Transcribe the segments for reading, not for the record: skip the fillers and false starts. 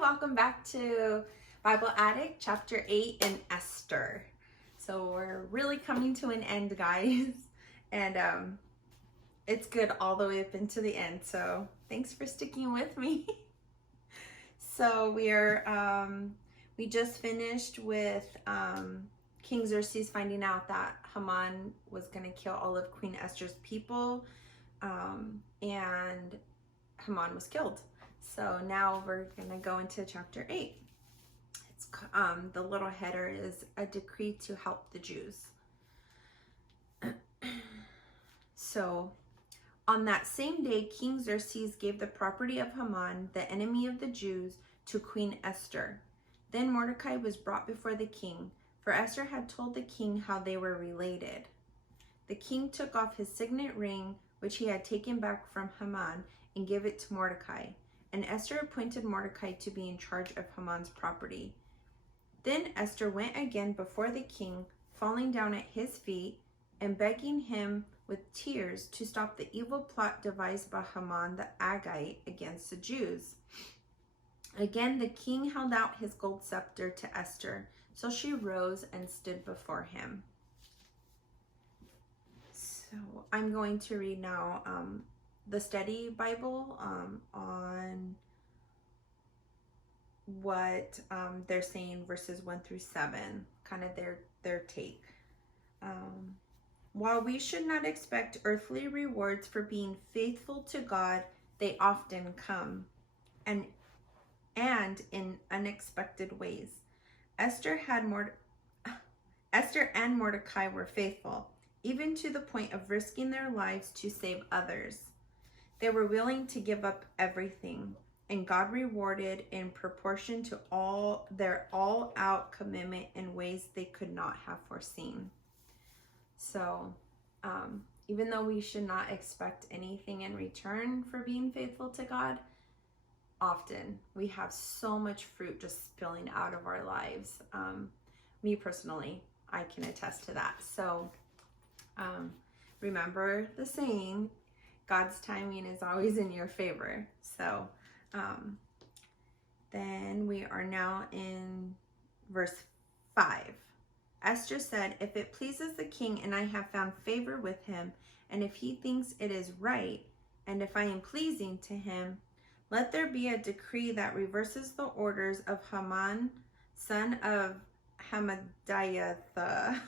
welcome back to Bible Addict, chapter 8 in Esther. So we're really coming to an end, guys, and it's good all the way up into the end. So thanks for sticking with me. So we just finished with King Xerxes finding out that Haman was going to kill all of Queen Esther's people, and Haman was killed. So now we're going to go into chapter 8. It's the little header is a decree to help the Jews. So on that same day, King Xerxes gave the property of Haman, the enemy of the Jews, to Queen Esther. Then Mordecai was brought before the king, for Esther had told the king how they were related. The king took off his signet ring, which he had taken back from Haman, and gave it to Mordecai. And Esther appointed Mordecai to be in charge of Haman's property. Then Esther went again before the king, falling down at his feet and begging him with tears to stop the evil plot devised by Haman the Agagite against the Jews. Again, the king held out his gold scepter to Esther, so she rose and stood before him. So I'm going to read now the study Bible on what they're saying, verses 1 through 7, kind of their take. While we should not expect earthly rewards for being faithful to God, they often come, and in unexpected ways. Esther and Mordecai were faithful, even to the point of risking their lives to save others. They were willing to give up everything, and God rewarded in proportion to their all-out commitment in ways they could not have foreseen. So, even though we should not expect anything in return for being faithful to God, often we have so much fruit just spilling out of our lives. Me personally, I can attest to that. So, remember the saying, God's timing is always in your favor. So, then we are now in verse 5. Esther said, "If it pleases the king and I have found favor with him, and if he thinks it is right, and if I am pleasing to him, let there be a decree that reverses the orders of Haman, son of Hammedatha,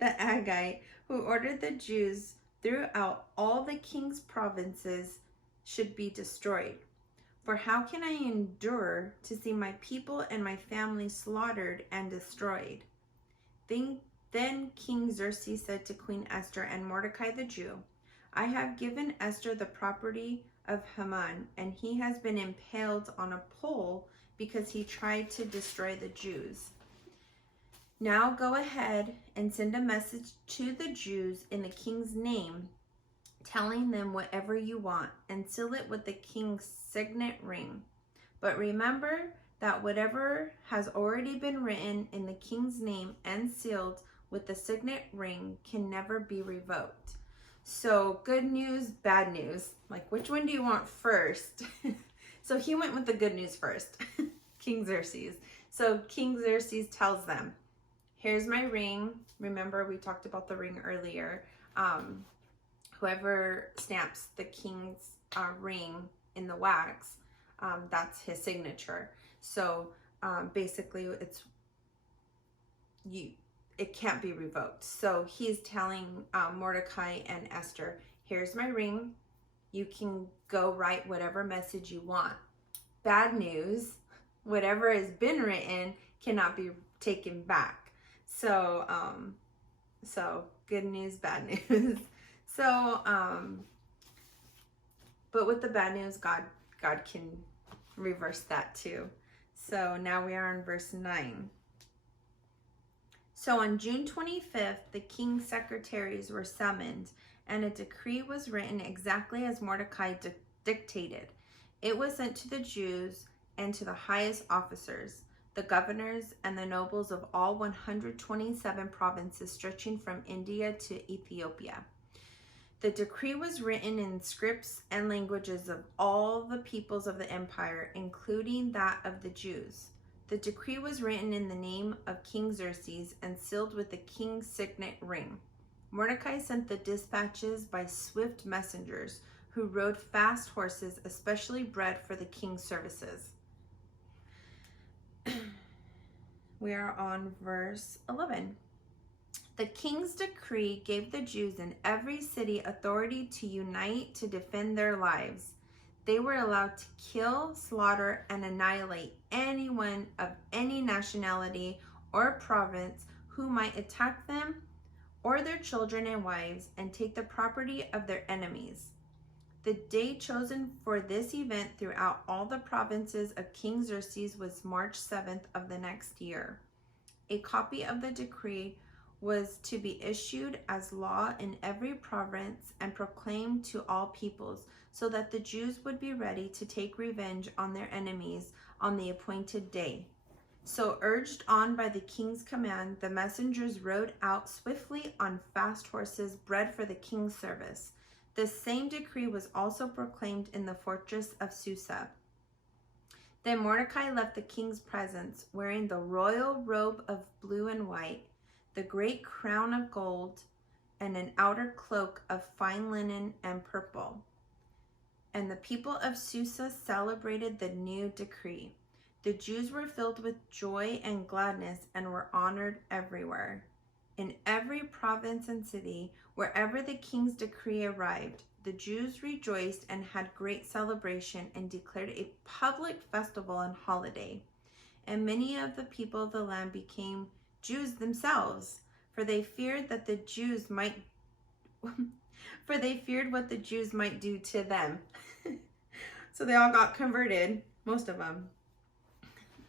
the Agagite, who ordered the Jews throughout all the king's provinces should be destroyed. For how can I endure to see my people and my family slaughtered and destroyed?" Then King Xerxes said to Queen Esther and Mordecai the Jew, "I have given Esther the property of Haman, and he has been impaled on a pole because he tried to destroy the Jews. Now go ahead and send a message to the Jews in the king's name, telling them whatever you want, and seal it with the king's signet ring. But remember that whatever has already been written in the king's name and sealed with the signet ring can never be revoked." So good news, bad news. Like, which one do you want first? So he went with the good news first, King Xerxes. So King Xerxes tells them, here's my ring. Remember, we talked about the ring earlier. Whoever stamps the king's ring in the wax, that's his signature. So basically it can't be revoked. So he's telling Mordecai and Esther, here's my ring. You can go write whatever message you want. Bad news, whatever has been written cannot be taken back. So good news, bad news. So, but with the bad news, God can reverse that too. So now we are in verse 9. So on June 25th, the king's secretaries were summoned, and a decree was written exactly as Mordecai dictated. It was sent to the Jews and to the highest officers, the governors and the nobles of all 127 provinces stretching from India to Ethiopia. The decree was written in scripts and languages of all the peoples of the empire, including that of the Jews. The decree was written in the name of King Xerxes and sealed with the king's signet ring. Mordecai sent the dispatches by swift messengers who rode fast horses, especially bred for the king's services. We are on verse 11. The king's decree gave the Jews in every city authority to unite to defend their lives. They were allowed to kill, slaughter, and annihilate anyone of any nationality or province who might attack them or their children and wives and take the property of their enemies. The day chosen for this event throughout all the provinces of King Xerxes was March 7th of the next year. A copy of the decree was to be issued as law in every province and proclaimed to all peoples, so that the Jews would be ready to take revenge on their enemies on the appointed day. So, urged on by the king's command, the messengers rode out swiftly on fast horses bred for the king's service. The same decree was also proclaimed in the fortress of Susa. Then Mordecai left the king's presence, wearing the royal robe of blue and white, the great crown of gold, and an outer cloak of fine linen and purple. And the people of Susa celebrated the new decree. The Jews were filled with joy and gladness and were honored everywhere. In every province and city, wherever the king's decree arrived, the Jews rejoiced and had great celebration and declared a public festival and holiday. And many of the people of the land became Jews themselves, for they feared what the Jews might do to them. So they all got converted, most of them.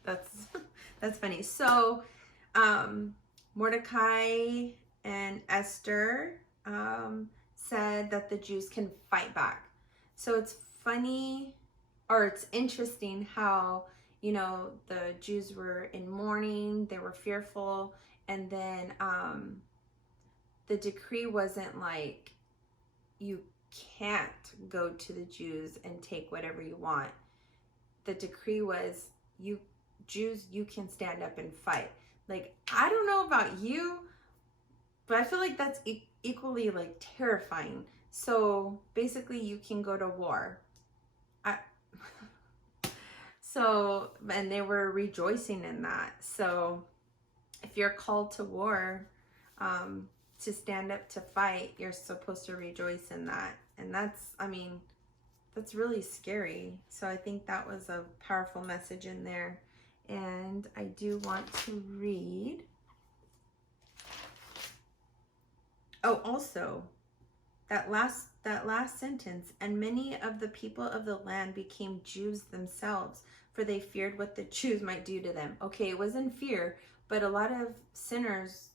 That's funny. So Mordecai and Esther said that the Jews can fight back. So it's funny, or it's interesting how, the Jews were in mourning, they were fearful, and then the decree wasn't like, you can't go to the Jews and take whatever you want. The decree was, you Jews, you can stand up and fight. Like, I don't know about you, but I feel like that's equally like terrifying. So basically you can go to war. And they were rejoicing in that. So if you're called to war, to stand up to fight, you're supposed to rejoice in that. And that's really scary. So I think that was a powerful message in there. And I do want to read. Oh, also, that last sentence, and many of the people of the land became Jews themselves, for they feared what the Jews might do to them. Okay, it was in fear, but a lot of sinners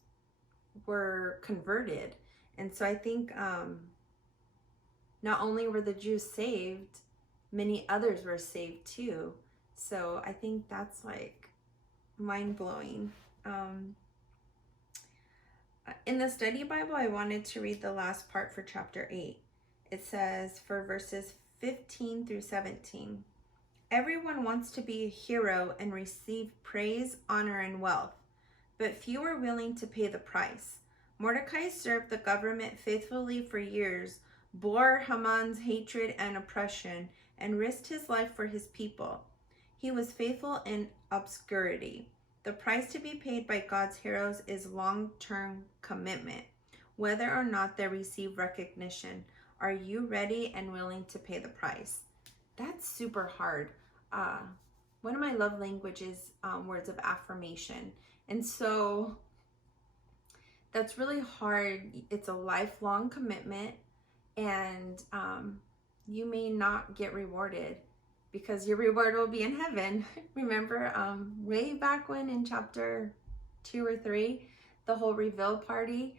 were converted. And so I think not only were the Jews saved, many others were saved too. So I think that's like mind-blowing. In the study Bible, I wanted to read the last part for chapter 8. It says, for verses 15 through 17, everyone wants to be a hero and receive praise, honor, and wealth, but few are willing to pay the price. Mordecai served the government faithfully for years, bore Haman's hatred and oppression, and risked his life for his people. He was faithful in obscurity. The price to be paid by God's heroes is long-term commitment, whether or not they receive recognition. Are you ready and willing to pay the price? That's super hard. One of my love languages, words of affirmation. And so that's really hard. It's a lifelong commitment, and you may not get rewarded, because your reward will be in heaven. Remember way back when in chapter 2 or 3, the whole reveal party,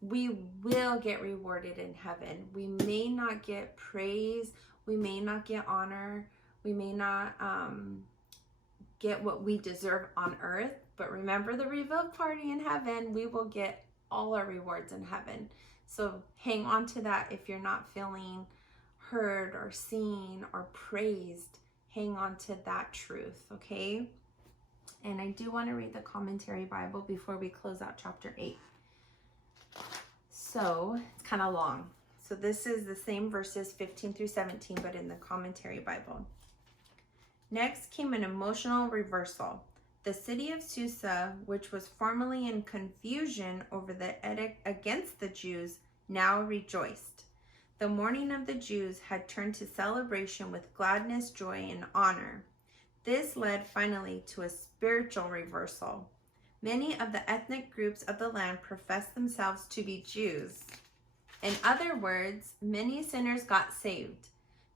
we will get rewarded in heaven. We may not get praise, we may not get honor, we may not get what we deserve on earth, but remember the reveal party in heaven, we will get all our rewards in heaven. So hang on to that. If you're not feeling heard or seen or praised, hang on to that truth, okay? And I do want to read the commentary Bible before we close out chapter 8. So it's kind of long. So this is the same verses 15 through 17, but in the commentary Bible. Next came an emotional reversal. The city of Susa, which was formerly in confusion over the edict against the Jews, now rejoiced. The mourning of the Jews had turned to celebration with gladness, joy, and honor. This led finally to a spiritual reversal. Many of the ethnic groups of the land professed themselves to be Jews. In other words, many sinners got saved.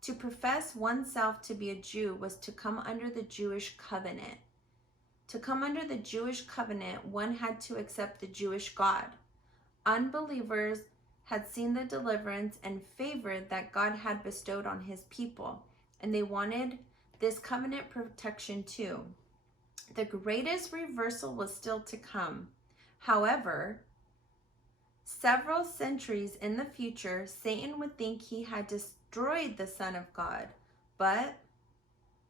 To profess oneself to be a Jew was to come under the Jewish covenant. To come under the Jewish covenant, one had to accept the Jewish God. Unbelievers had seen the deliverance and favor that God had bestowed on his people, and they wanted this covenant protection too. The greatest reversal was still to come. However, several centuries in the future, Satan would think he had destroyed the Son of God, but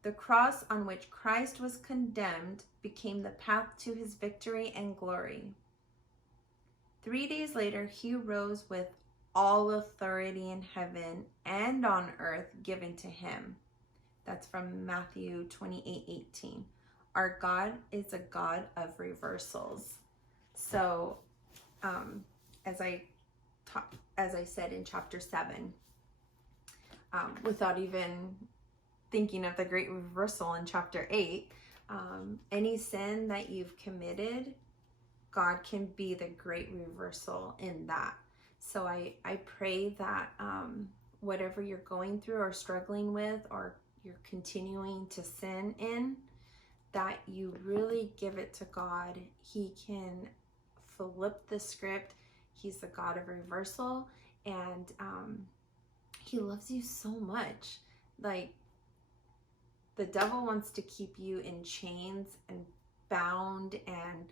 the cross on which Christ was condemned became the path to his victory and glory. 3 days later, he rose with all authority in heaven and on earth given to him. That's from Matthew 28:18. Our God is a God of reversals. So, as I said in chapter 7, without even thinking of the great reversal in chapter 8, any sin that you've committed, God can be the great reversal in that. So I pray that whatever you're going through or struggling with, or you're continuing to sin in, that you really give it to God. He can flip the script. He's the God of reversal, and he loves you so much. Like, the devil wants to keep you in chains and bound and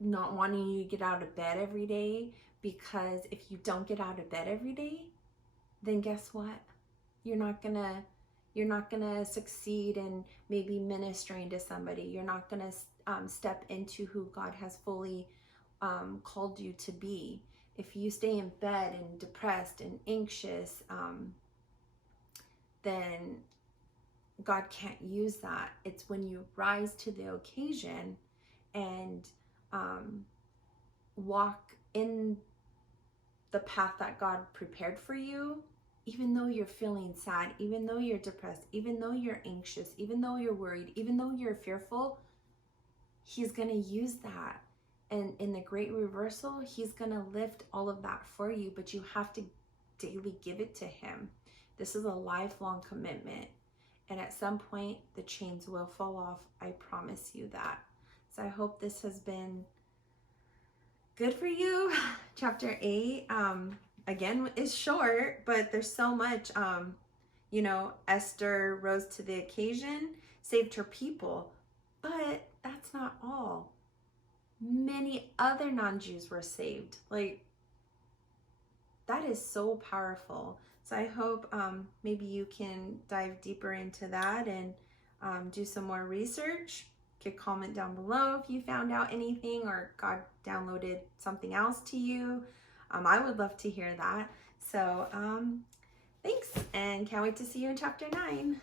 not wanting you to get out of bed every day, because if you don't get out of bed every day, then guess what? You're not gonna succeed in maybe ministering to somebody. You're not gonna step into who God has fully called you to be. If you stay in bed and depressed and anxious, then God can't use that. It's when you rise to the occasion and walk in the path that God prepared for you, even though you're feeling sad, even though you're depressed, even though you're anxious, even though you're worried, even though you're fearful, he's going to use that. And in the great reversal, he's going to lift all of that for you, but you have to daily give it to him. This is a lifelong commitment. And at some point, the chains will fall off. I promise you that. So I hope this has been good for you. Chapter 8, again, is short, but there's so much. Esther rose to the occasion, saved her people, but that's not all. Many other non-Jews were saved. Like, that is so powerful. So I hope maybe you can dive deeper into that and do some more research. You could comment down below if you found out anything or God downloaded something else to you. I would love to hear that. So thanks, and can't wait to see you in chapter 9.